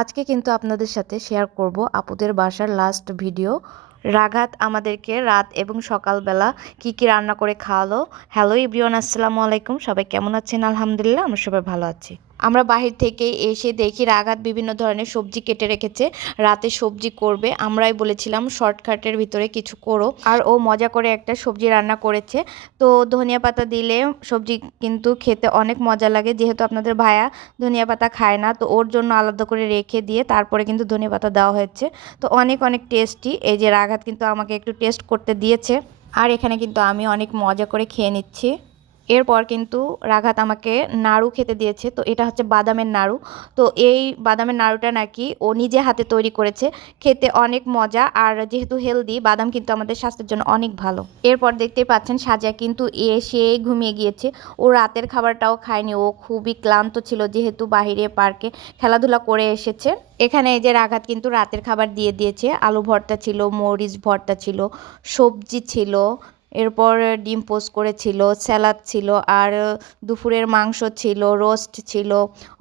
আজকে কিন্তু আপনাদের সাথে শেয়ার করব আপুদের বাসার লাস্ট ভিডিও। রাঘাত আমাদেরকে রাত এবং সকালবেলা কি কি রান্না করে খাওয়ালো। হ্যালো এভরিওয়ান, আসসালামু আলাইকুম। সবাই কেমন আছেন? আলহামদুলিল্লাহ, আমরা সবাই ভালো আছি। আমরা বাহির থেকে এসে দেখি রাঘাত বিভিন্ন ধরনের সবজি কেটে রেখেছে, রাতে সবজি করবে। আমরাই বলেছিলাম শর্টকাটের ভিতরে কিছু করো, আর ও মজা করে একটা সবজি রান্না করেছে। তো ধনিয়া পাতা দিলে সবজি কিন্তু খেতে অনেক মজা লাগে, যেহেতু আপনাদের ভাইয়া ধনিয়া পাতা খায় না, তো ওর জন্য আলাদা করে রেখে দিয়ে তারপরে কিন্তু ধনিয়া পাতা দেওয়া হয়েছে। তো অনেক অনেক টেস্টি। এই যে রাঘাত কিন্তু আমাকে একটু টেস্ট করতে দিয়েছে, আর এখানে কিন্তু আমি অনেক মজা করে খেয়ে নিচ্ছি। এরপর কিন্তু রাঘাত আমাকে নাড়ু খেতে দিয়েছে। তো এটা হচ্ছে বাদামের নাড়ু। তো এই বাদামের নাড়ুটা নাকি ও নিজে হাতে তৈরি করেছে, খেতে অনেক মজা, আর যেহেতু হেলদি, বাদাম কিন্তু আমাদের স্বাস্থ্যের জন্য অনেক ভালো। এরপর দেখতেই পাচ্ছেন সাজিয়া কিন্তু এসে ঘুমিয়ে গিয়েছে। ও রাতের খাবারটাও খায়নি, ও খুবই ক্লান্ত ছিল যেহেতু বাইরে পার্কে খেলাধুলা করে এসেছে। এখানে এই যে রাঘাত কিন্তু রাতের খাবার দিয়ে দিয়েছে। আলু ভর্তা ছিল, মরিচ ভর্তা ছিল, সবজি ছিল, এরপর ডিম পোস্ট করেছিল, স্যালাড ছিল, আর দুপুরের মাংস ছিল, রোস্ট ছিল,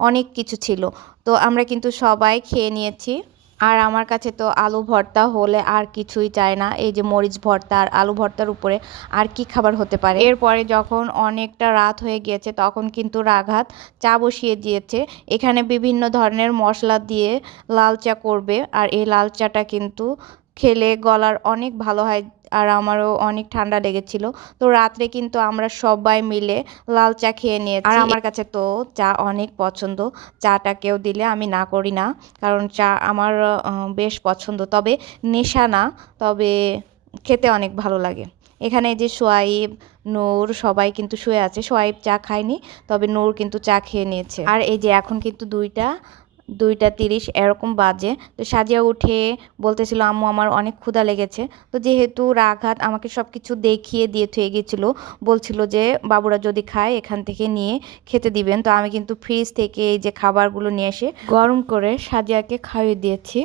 অনেক কিছু ছিল। তো আমরা কিন্তু সবাই খেয়ে নিয়েছি। আর আমার কাছে তো আলু ভর্তা হলে আর কিছুই চাই না। এই যে মরিচ ভর্তা আর আলু ভর্তার উপরে আর কি খাবার হতে পারে। এরপরে যখন অনেকটা রাত হয়ে গিয়েছে তখন কিন্তু রাঘাত চা বসিয়ে দিয়েছে। এখানে বিভিন্ন ধরনের মশলা দিয়ে লাল চা করবে, আর এই লাল চাটা কিন্তু খেলে গলার অনেক ভালো হয়, আর আমারও অনেক ঠান্ডা লেগেছিল। তো রাত্রে কিন্তু আমরা সবাই মিলে লাল চা খেয়ে নিয়েছি। আর আমার কাছে তো চা অনেক পছন্দ, চাটা কেউ দিলে আমি না করি না, কারণ চা আমার বেশ পছন্দ। তবে নেশা না, তবে খেতে অনেক ভালো লাগে। এখানে যে সোয়াইব, নূর সবাই কিন্তু শুয়ে আছে। সোয়াইব চা খায়নি, তবে নূর কিন্তু চা খেয়ে নিয়েছে। আর এই যে এখন কিন্তু 2টা 30 এরকম বাজে। তো সাজিয়া উঠে বলতেছিল আম্মু আমার অনেক ক্ষুধা লেগেছে। তো যেহেতু রাঘাত আমাকে সব কিছু দেখিয়ে দিয়ে থুয়ে গেছিলো, বলছিল যে বাবুরা যদি খায় এখান থেকে নিয়ে খেতে দিবেন। তো আমি কিন্তু ফ্রিজ থেকে এই যে খাবারগুলো নিয়ে এসে গরম করে সাজিয়াকে খাইয়ে দিয়েছি।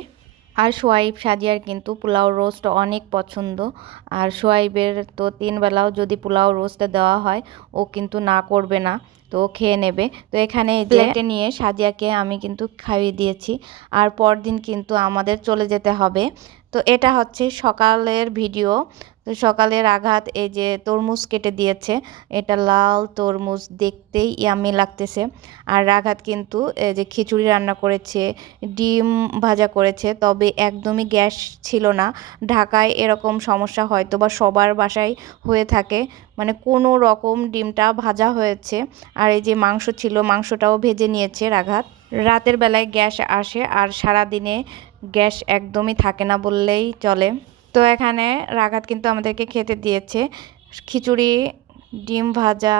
আর সোয়াইব সাজিয়ার কিন্তু পোলাও রোস্ট অনেক পছন্দ। আর সোয়াইবের তো 3 বেলাও যদি পোলাও রোস্ট দেওয়া হয় ও কিন্তু না করবে না, তো ও খেয়ে নেবে। তো এখানে প্লেটে নিয়ে সাজিয়াকে আমি কিন্তু খাইয়ে দিয়েছি। আর পরদিন কিন্তু আমাদের চলে যেতে হবে। তো এটা হচ্ছে সকালের ভিডিও। তো সকালের আঘাত এই যে তরমুজ কেটে দিয়েছে, এটা লাল তরমুজ, দেখতেই ইয়াম্মি লাগতেছে। আর রাঘাত কিন্তু এই যে খিচুড়ি রান্না করেছে, ডিম ভাজা করেছে। তবে একদমই গ্যাস ছিল না। ঢাকায় এরকম সমস্যা হয়তো বা সবার বাসায় হয়ে থাকে, মানে কোনো রকম ডিমটা ভাজা হয়েছে। আর এই যে মাংস ছিল, মাংসটাও ভেজে নিয়েছে রাঘাত। রাতের বেলায় গ্যাস আসে, আর সারা দিনে গ্যাস একদমই থাকে না বললেই চলে। তো এখানে রাঘাত কিন্তু আমাদেরকে খেতে দিয়েছে খিচুড়ি, ডিম ভাজা,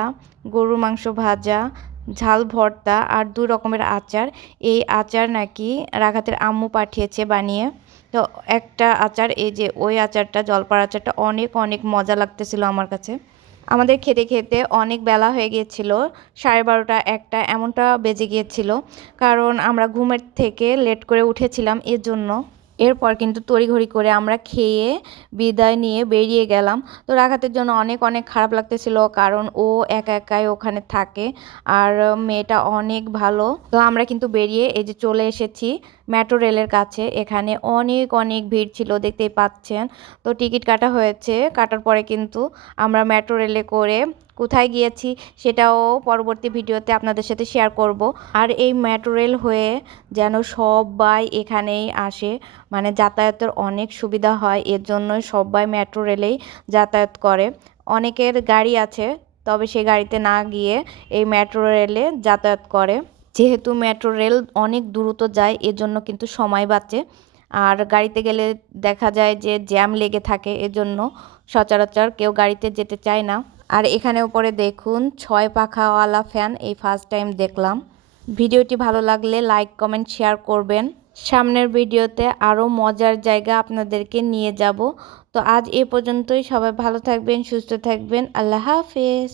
গরুর মাংস ভাজা, ঝাল ভর্তা, আর 2 রকমের আচার। এই আচার নাকি রাঘাতের আম্মু পাঠিয়েছে বানিয়ে। তো একটা আচার, এই যে ওই আচারটা, জলপার আচারটা অনেক অনেক মজা লাগতেছিল আমার কাছে। আমাদের খেতে খেতে অনেক বেলা হয়ে গিয়েছিল, 12:30 1টা এমনটা বেজে গিয়েছিল, কারণ আমরা ঘুমের থেকে লেট করে উঠেছিলাম এর জন্য। এরপর কিন্তু তড়িঘড়ি করে আমরা খেয়ে বিদায় নিয়ে বেরিয়ে গেলাম। তো রাঘাতের জন্য অনেক অনেক খারাপ লাগতেছিল, কারণ ও একা একাই ওখানে থাকে, আর মেয়েটা অনেক ভালো। তো আমরা কিন্তু বেরিয়ে এই যে চলে এসেছি মেট্রো রেলের কাছে। এখানে অনেক অনেক ভিড় ছিল, দেখতেই পাচ্ছেন। তো টিকিট কাটা হয়েছে, কাটার পরে কিন্তু আমরা মেট্রো রেলে করে কোথায় গিয়েছি সেটাও পরবর্তী ভিডিওতে আপনাদের সাথে শেয়ার করব। আর এই মেট্রো রেল হয়ে যেন সবাই এখানেই আসে, মানে যাতায়াতের অনেক সুবিধা হয়, এর জন্যই সবাই মেট্রো রেলেই যাতায়াত করে। অনেকের গাড়ি আছে, তবে সেই গাড়িতে না গিয়ে এই মেট্রো রেলে যাতায়াত করে। যেহেতু মেট্রো রেল অনেক দ্রুত যায়, এজন্য কিন্তু সময় বাঁচে। আর গাড়িতে গেলে দেখা যায় যে জ্যাম লেগে থাকে, এজন্য সচরাচর কেউ গাড়িতে যেতে চায় না। আর এখানে উপরে দেখুন 6 পাখাওয়ালা ফ্যান, এই ফার্স্ট টাইম দেখলাম। ভিডিওটি ভালো লাগলে লাইক কমেন্ট শেয়ার করবেন। সামনের ভিডিওতে আরও মজার জায়গা আপনাদেরকে নিয়ে যাব। তো আজ এ পর্যন্তই। সবাই ভালো থাকবেন, সুস্থ থাকবেন। আল্লাহ হাফেজ।